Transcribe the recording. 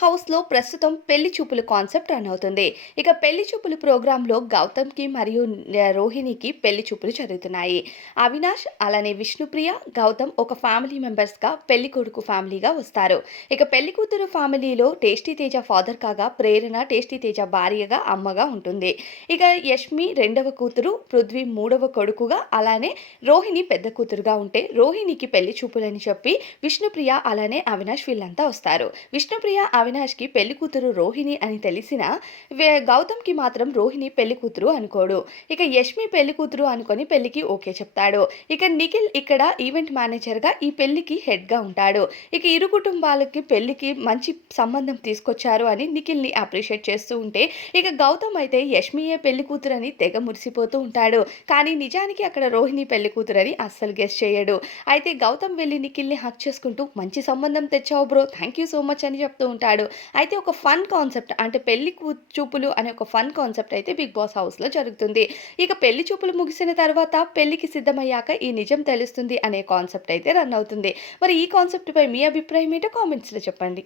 హౌస్‌లో ప్రస్తుతం పెళ్లి చూపులు కాన్సెప్ట్ రన్ అవుతుంది. ఇక పెళ్లి చూపులు ప్రోగ్రామ్‌లో గౌతమ్‌కి మరియు రోహిణికి పెళ్లి చూపులు జరుగుతున్నాయి. అవినాష్ అలానే విష్ణుప్రియ, గౌతమ్ ఒక ఫ్యామిలీ మెంబర్స్‌గా పెళ్లి కొడుకు ఫ్యామిలీగా వస్తారు. ఇక పెళ్లి కూతురు ఫ్యామిలీలో టేస్టీ తేజ ఫాదర్ కాగా ప్రేరణ టేస్టీ తేజ భార్యగా, అమ్మగా ఉంటుంది. ఇక యష్మి రెండవ కూతురు, పృథ్వీ మూడవ కొడుకుగా అలానే రోహిణి పెద్ద కూతురుగా ఉంటే రోహిణికి పెళ్లి చూపులని చెప్పి విష్ణుప్రియ అలానే అవినాష్ వీళ్ళంతా వస్తారు. విష్ణుప్రియ, అవినాష్‌కి పెళ్లి కూతురు రోహిణి అని తెలిసినా గౌతమ్‌కి మాత్రం రోహిణి పెళ్లి కూతురు అనుకోడు. ఇక యష్మి పెళ్లి కూతురు అనుకొని పెళ్లికి ఓకే చెప్తాడు. ఇక నిఖిల్ ఇక్కడ ఈవెంట్ మేనేజర్‌గా ఈ పెళ్లికి హెడ్‌గా ఉంటాడు. ఇక ఇరు కుటుంబాలకి పెళ్లికి మంచి సంబంధం తీసుకొచ్చారు అని నిఖిల్‌ని అప్రిషియేట్ చేస్తూ ఉంటే, ఇక గౌతమ్ అయితే యష్మియే పెళ్లి కూతురని తెగ మురిసిపోతూ ఉంటాడు. కానీ నిజానికి అక్కడ రోహిణి పెళ్లి కూతురని అస్సలు గెస్ చేయడు. అయితే గౌతమ్ వెళ్లి నిఖిల్‌ని హగ్ చేసుకుంటూ మంచి సంబంధం తెచ్చావు bro, thank you so much అని చెప్తూ ఉంటాడు. అయితే ఒక ఫన్ కాన్సెప్ట్ అంటే పెళ్లి చూపులు అనే ఒక ఫన్ కాన్సెప్ట్ అయితే బిగ్ బాస్ హౌస్‌లో జరుగుతుంది. ఇక పెళ్లి చూపులు ముగిసిన తర్వాత పెళ్లికి సిద్ధమయ్యాక ఈ నిజం తెలుస్తుంది అనే కాన్సెప్ట్ అయితే రన్ అవుతుంది. మరి ఈ కాన్సెప్ట్‌పై మీ అభిప్రాయం ఏంటో కామెంట్స్‌లో చెప్పండి.